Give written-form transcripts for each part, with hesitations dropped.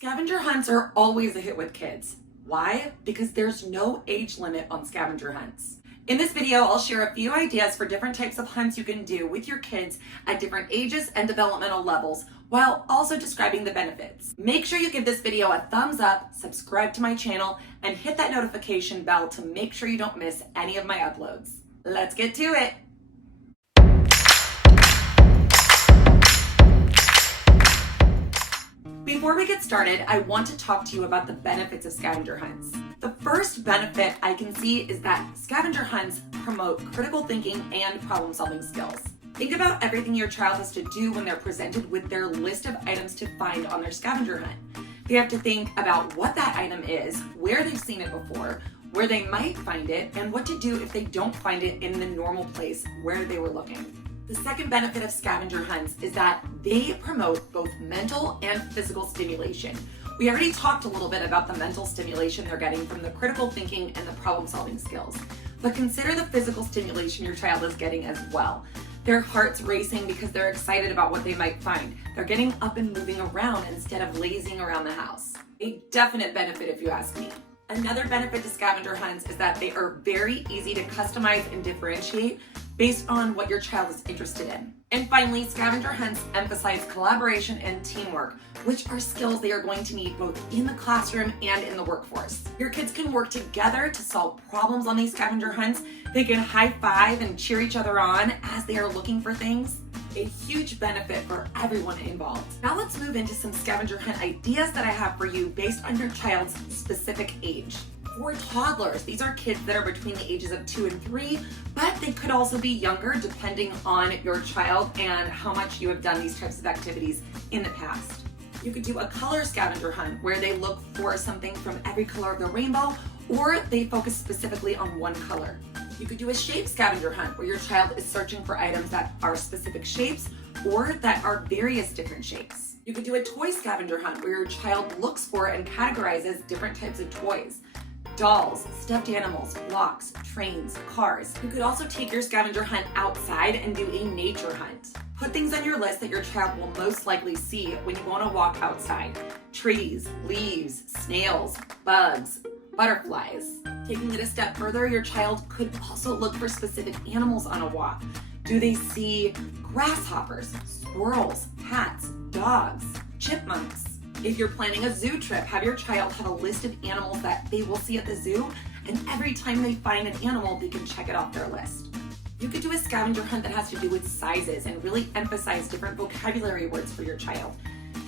Scavenger hunts are always a hit with kids. Why? Because there's no age limit on scavenger hunts. In this video, I'll share a few ideas for different types of hunts you can do with your kids at different ages and developmental levels, while also describing the benefits. Make sure you give this video a thumbs up, subscribe to my channel, and hit that notification bell to make sure you don't miss any of my uploads. Let's get to it. Before we get started, I want to talk to you about the benefits of scavenger hunts. The first benefit I can see is that scavenger hunts promote critical thinking and problem-solving skills. Think about everything your child has to do when they're presented with their list of items to find on their scavenger hunt. They have to think about what that item is, where they've seen it before, where they might find it, and what to do if they don't find it in the normal place where they were looking. The second benefit of scavenger hunts is that they promote both mental and physical stimulation. We already talked a little bit about the mental stimulation they're getting from the critical thinking and the problem-solving skills, but consider the physical stimulation your child is getting as well. Their heart's racing because they're excited about what they might find. They're getting up and moving around instead of lazing around the house. A definite benefit if you ask me. Another benefit to scavenger hunts is that they are very easy to customize and differentiate based on what your child is interested in. And finally, scavenger hunts emphasize collaboration and teamwork, which are skills they are going to need both in the classroom and in the workforce. Your kids can work together to solve problems on these scavenger hunts. They can high five and cheer each other on as they are looking for things. A huge benefit for everyone involved. Now let's move into some scavenger hunt ideas that I have for you based on your child's specific age. For toddlers, these are kids that are between the ages of 2 and 3, but they could also be younger depending on your child and how much you have done these types of activities in the past. You could do a color scavenger hunt where they look for something from every color of the rainbow, or they focus specifically on one color. You could do a shape scavenger hunt where your child is searching for items that are specific shapes or that are various different shapes. You could do a toy scavenger hunt where your child looks for and categorizes different types of toys. Dolls, stuffed animals, blocks, trains, cars. You could also take your scavenger hunt outside and do a nature hunt. Put things on your list that your child will most likely see when you go on a walk outside. Trees, leaves, snails, bugs, butterflies. Taking it a step further, your child could also look for specific animals on a walk. Do they see grasshoppers, squirrels, cats, dogs, chipmunks? If you're planning a zoo trip, have your child have a list of animals that they will see at the zoo, and every time they find an animal, they can check it off their list. You could do a scavenger hunt that has to do with sizes and really emphasize different vocabulary words for your child.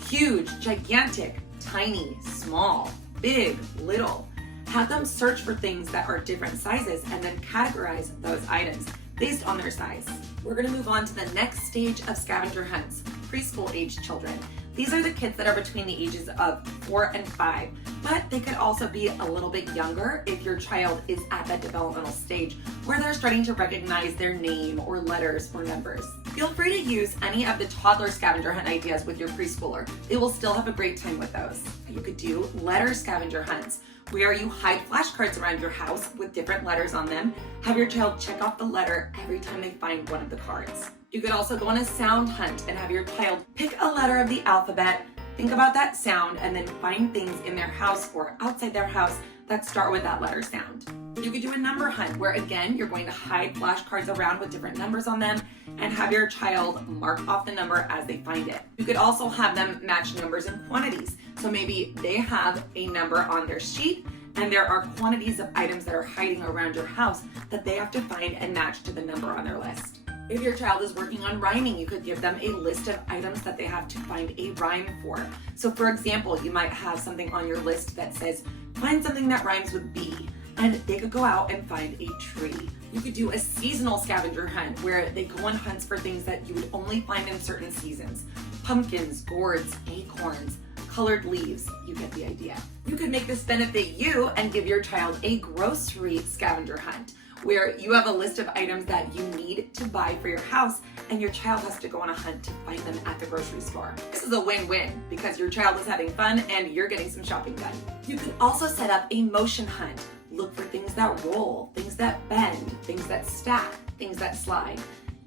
Huge, gigantic, tiny, small, big, little. Have them search for things that are different sizes and then categorize those items based on their size. We're gonna move on to the next stage of scavenger hunts, preschool age children. These are the kids that are between the ages of 4 and 5, but they could also be a little bit younger if your child is at that developmental stage where they're starting to recognize their name or letters or numbers. Feel free to use any of the toddler scavenger hunt ideas with your preschooler. They will still have a great time with those. You could do letter scavenger hunts, where you hide flashcards around your house with different letters on them. Have your child check off the letter every time they find one of the cards. You could also go on a sound hunt and have your child pick a letter of the alphabet, think about that sound, and then find things in their house or outside their house that start with that letter sound. You could do a number hunt where, again, you're going to hide flashcards around with different numbers on them and have your child mark off the number as they find it. You could also have them match numbers and quantities. So maybe they have a number on their sheet and there are quantities of items that are hiding around your house that they have to find and match to the number on their list. If your child is working on rhyming, you could give them a list of items that they have to find a rhyme for. So for example, you might have something on your list that says, find something that rhymes with B, and they could go out and find a tree. You could do a seasonal scavenger hunt where they go on hunts for things that you would only find in certain seasons. Pumpkins, gourds, acorns, colored leaves, you get the idea. You could make this benefit you and give your child a grocery scavenger hunt, where you have a list of items that you need to buy for your house and your child has to go on a hunt to find them at the grocery store. This is a win-win because your child is having fun and you're getting some shopping done. You could also set up a motion hunt. Look for things that roll, things that bend, things that stack, things that slide.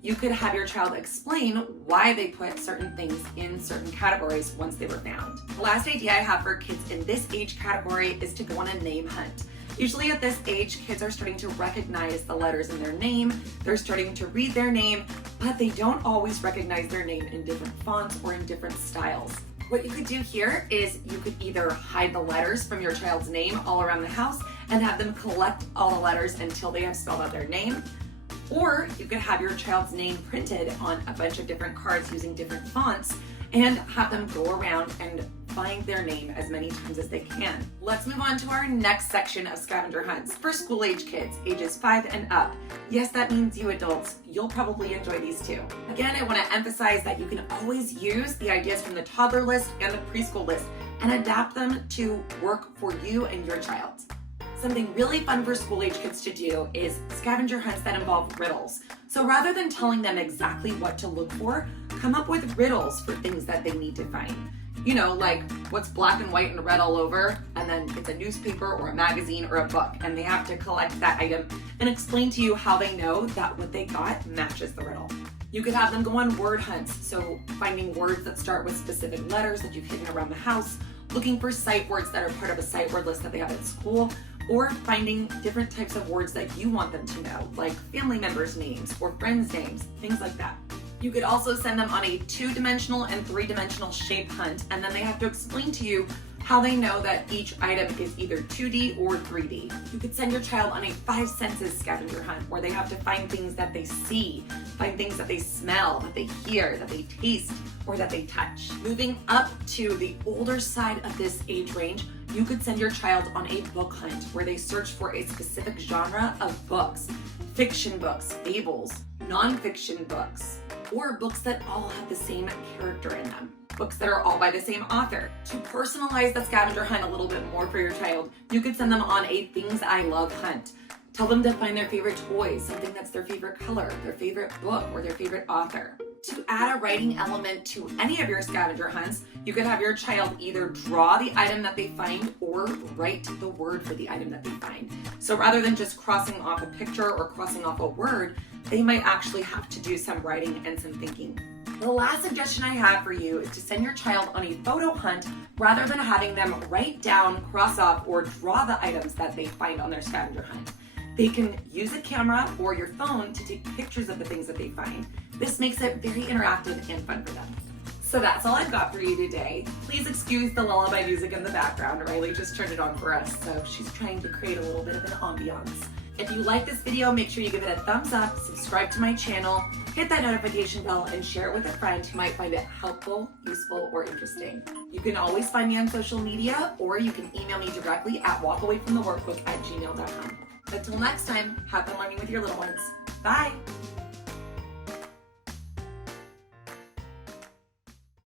You could have your child explain why they put certain things in certain categories once they were found. The last idea I have for kids in this age category is to go on a name hunt. Usually at this age, kids are starting to recognize the letters in their name, they're starting to read their name, but they don't always recognize their name in different fonts or in different styles. What you could do here is you could either hide the letters from your child's name all around the house and have them collect all the letters until they have spelled out their name. Or you could have your child's name printed on a bunch of different cards using different fonts and have them go around and find their name as many times as they can. Let's move on to our next section of scavenger hunts for school age kids, ages 5 and up. Yes, that means you adults. You'll probably enjoy these too. Again, I want to emphasize that you can always use the ideas from the toddler list and the preschool list and adapt them to work for you and your child. Something really fun for school age kids to do is scavenger hunts that involve riddles. So rather than telling them exactly what to look for, come up with riddles for things that they need to find. You know, like what's black and white and red all over, and then it's a newspaper or a magazine or a book, and they have to collect that item and explain to you how they know that what they got matches the riddle. You could have them go on word hunts, so finding words that start with specific letters that you've hidden around the house, looking for sight words that are part of a sight word list that they have at school, or finding different types of words that you want them to know, like family members' names or friends' names, things like that. You could also send them on a 2-dimensional and 3-dimensional shape hunt, and then they have to explain to you how they know that each item is either 2D or 3D. You could send your child on a 5 senses scavenger hunt where they have to find things that they see, find things that they smell, that they hear, that they taste, or that they touch. Moving up to the older side of this age range, you could send your child on a book hunt where they search for a specific genre of books, fiction books, fables, nonfiction books, or books that all have the same character in them. Books that are all by the same author. To personalize the scavenger hunt a little bit more for your child, you could send them on a Things I Love hunt. Tell them to find their favorite toy, something that's their favorite color, their favorite book, or their favorite author. To add a writing element to any of your scavenger hunts, you could have your child either draw the item that they find or write the word for the item that they find. So rather than just crossing off a picture or crossing off a word, they might actually have to do some writing and some thinking. The last suggestion I have for you is to send your child on a photo hunt rather than having them write down, cross off, or draw the items that they find on their scavenger hunt. They can use a camera or your phone to take pictures of the things that they find. This makes it very interactive and fun for them. So that's all I've got for you today. Please excuse the lullaby music in the background. Riley just turned it on for us, so she's trying to create a little bit of an ambiance. If you like this video, make sure you give it a thumbs up, subscribe to my channel, hit that notification bell, and share it with a friend who might find it helpful, useful, or interesting. You can always find me on social media, or you can email me directly at walkawayfromtheworkbook@gmail.com. Until next time, have fun learning with your little ones. Bye!